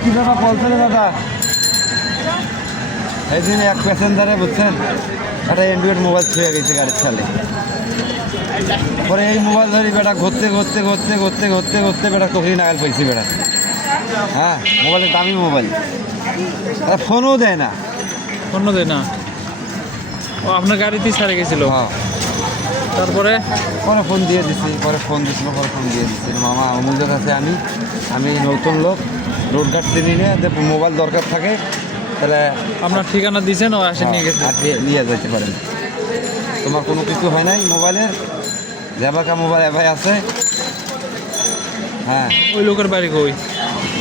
কি দাদা বলছিল দাদা এই দিন এক প্যাসেঞ্জারে বুঝছেন একটা অ্যান্ড্রয়েড মোবাইল ছুঁয়ে গেছে গাড়ির ছালে পরে এই মোবাইল ধরি বেটা ঘুরতে ঘুরতে ঘুরতে ঘুরতে ঘুরতে ঘুরতে বেটা কোকরি নাগাল পাইছি বেটা হ্যাঁ মোবাইলের দামি মোবাইল ফোনও দেয় না ফোনও দেয় না ও আপনার গাড়িতেই ছাড়ে গেছিল হ্যাঁ তারপরে পরে ফোন দিয়ে দিছি পরে ফোন দিছিল পরে ফোন দিয়ে দিচ্ছি মামা অমূল্যের কাছে আমি নতুন লোক রোড ঘাট চিনি না মোবাইল দরকার থাকে তাহলে আপনার ঠিকানা দিয়েছেন ও আসে নিয়ে গেছে আপনি নিয়ে যেতে পারেন তোমার কোনো কিছু হয় নাই মোবাইলের জ্যাবাকা মোবাইল এভাই আছে হ্যাঁ ওই লোকের বাড়ি কই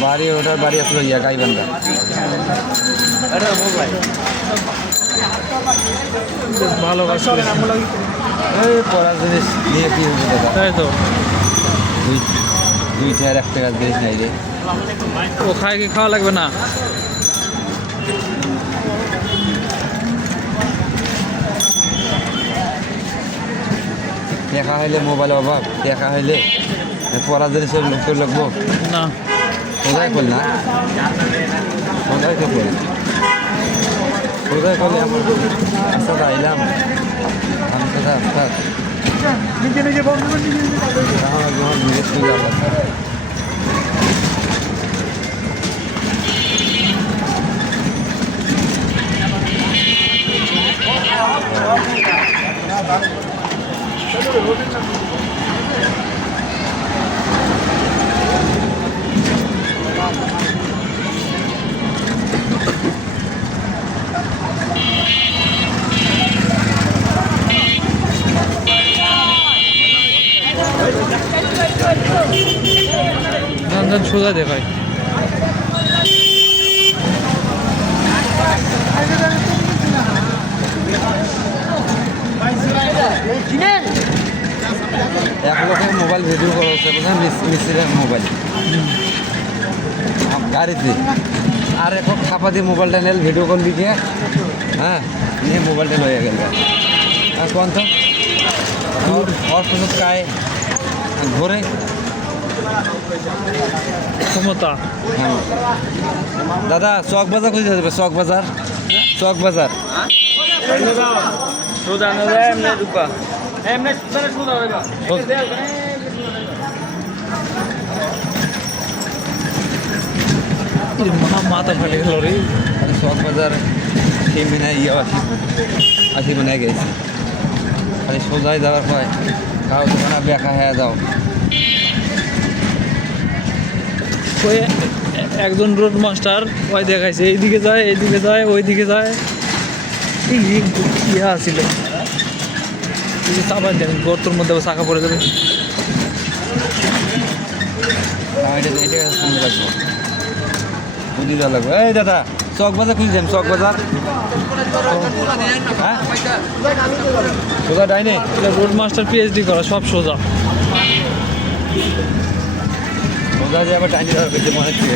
বাড়ি ওটার বাড়ি আসলো ইয়া গাইবান্ধা বেশ ভালো কাজ করেছেন। এই পড়ার জিনিস নিয়ে কি হবে দাদা তাই তো দুই টাকার এক টাকার জিনিস নাই রে ও খায় কি খাওয়া লাগবে না দেখা হইলে মোবাইল অভাব দেখা হইলে পড়ার জিনিস লাগবো না কোথায় করল না কোথায় তো করি কোথায় করলে আমার আস্তে আইলাম আমি কোথায় আস্তে আমার বিদেশ থেকে আবার যান যান সোজা দেখায় এক লোকের মোবাইল ভিডিও করা হচ্ছে বুঝলেন মিস্ত্রির মোবাইল গাড়িতে আর এখন খাপা দিয়ে মোবাইলটা নিয়ে ভিডিও কল দিয়ে হ্যাঁ নিয়ে মোবাইলটা লয়ে গেল আর কোন তো অর্থ কায় ঘুরে ক্ষমতা হ্যাঁ দাদা চক বাজার খুঁজে যাবে চক বাজার চক বাজার সোজা না যায় এমনি ঢুকা এমনি সোজা হইবা মাথা ফাটে গেল রে চক বাজার সেই মিনায় ইয়ে আসি মনে গেছি খালি সোজাই যাওয়ার পর খাও দোকানে বেকা হয়ে যাও ওই একজন রোড মাস্টার ওই দেখাইছে এইদিকে যায় এইদিকে যায় ওইদিকে যায় ইয়া ছিল চাপা দেন গর্তর মধ্যে চাকা পড়ে যাবে এটা শুনতে লাগবো বুঝি দেওয়া লাগবে এই দাদা চক বাজার খুঁজছেন চক বাজার হ্যাঁ সোজা ডাইনে রোড মাস্টার পিএইচডি করা সব সোজা সোজা দিয়ে আবার ডাইনে যাওয়া পেতে মনে হচ্ছে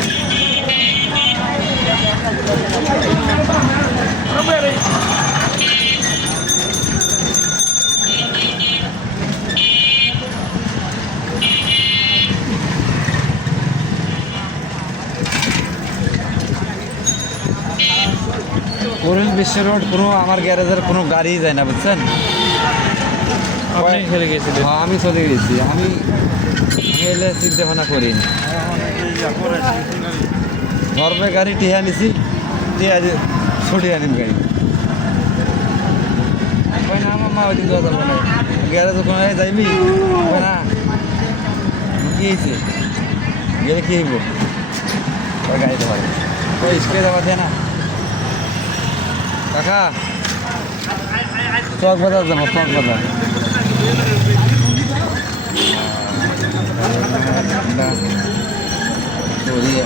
পুরুল বিশ্ব রোড কোনো আমার গ্যারেজের কোনো গাড়ি যায় না বুঝছেন আপনি খেলে গেছিলেন হ্যাঁ আমি চলে গেছি আমি এলে চিন্তা ভাবনা করিনি ধর্মে গাড়ি টিহা নিছি টিহা ছুটি আনিম গাড়ি কই না আমার মা ওইদিন যাওয়া যাবে না গ্যারেজ ওখানে যাইবি কই না কি হয়েছে গেলে কি হইব ওই গাড়িতে পারবে ওই স্প্রে দেওয়া দেয় না কাকা চক বাজার যাবো চক বাজার সরিয়ে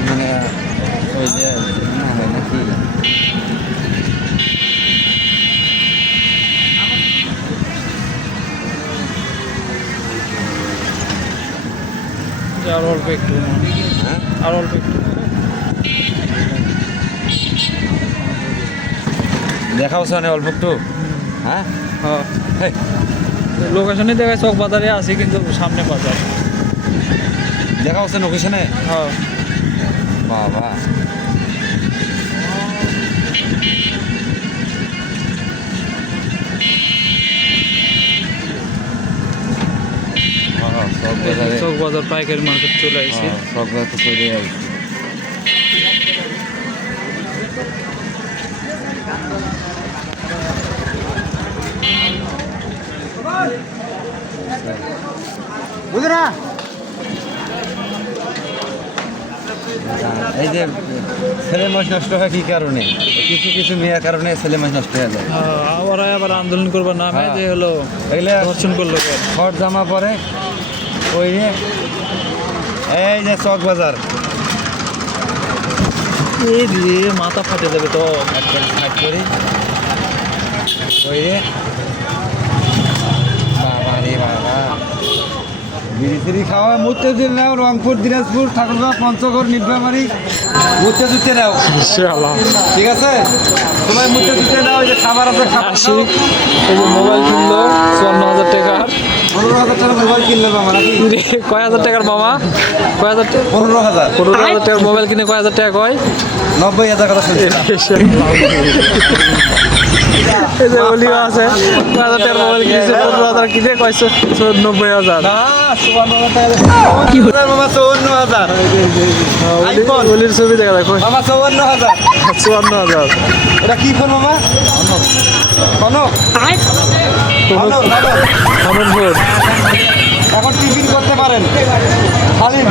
মানে ওই যে না হয় নাকি আর অল্প একটু হ্যাঁ আর অল্প একটু দেখাও সামনে অল্প একটু হ্যাঁ হ্যাঁ লোকেশনে দেখায় চক বাজারে আছি কিন্তু সামনে বাজার দেখা হচ্ছে লোকেশনে হ্যাঁ বাবা চক বাজার পাইকারি মার্কেট চলে আসছি সব তো চলে আসছে বুঝে না এই যে ছেলে মাছ নষ্ট হয় কি কারণে কিছু কিছু মেয়ের কারণে ছেলে মাছ নষ্ট হয়ে যায় আবার আন্দোলন করবার নামে যে হলো এগুলো ধর্ষণ করলো শর্ট জামা পরে ওই যে এই যে চক বাজার এই দিয়ে মাথা ফাটে যাবে তো একদম সাইড করি ওই রে বাবা রে বাবা বিড়ি ফিরি খাওয়া মুহূর্তে দিন নাও রংপুর দিনাজপুর ঠাকুরগাঁও পঞ্চগড় নীলফামারী মুহূর্তে জুতে নাও ঠিক আছে তোমার মুহূর্তে জুতে নাও ওই যে খাবার আছে খাবার আসি এই যে মোবাইল কিনলো 54,000 টাকার 15,000 টাকার মোবাইল কিনলে মামা নাকি কয় হাজার টাকার মামা কয় হাজার টাকা 15,000 15,000 টাকার মোবাইল কিনে কয় হাজার টাকা কয় 90,000 কথা শুনছি এই যে অলিও আছে কয় হাজার টাকার মোবাইল কিনেছে 15,000 কিনে কয়ছে 90,000 না 54,000 টাকা কি হলো মামা 54,000 অলির ছবি দেখা দেখো মামা 54,000 54,000 এটা কি ফোন মামা কনক কনক অনর ফোন এখন টিফিন করতে পারেন হালিম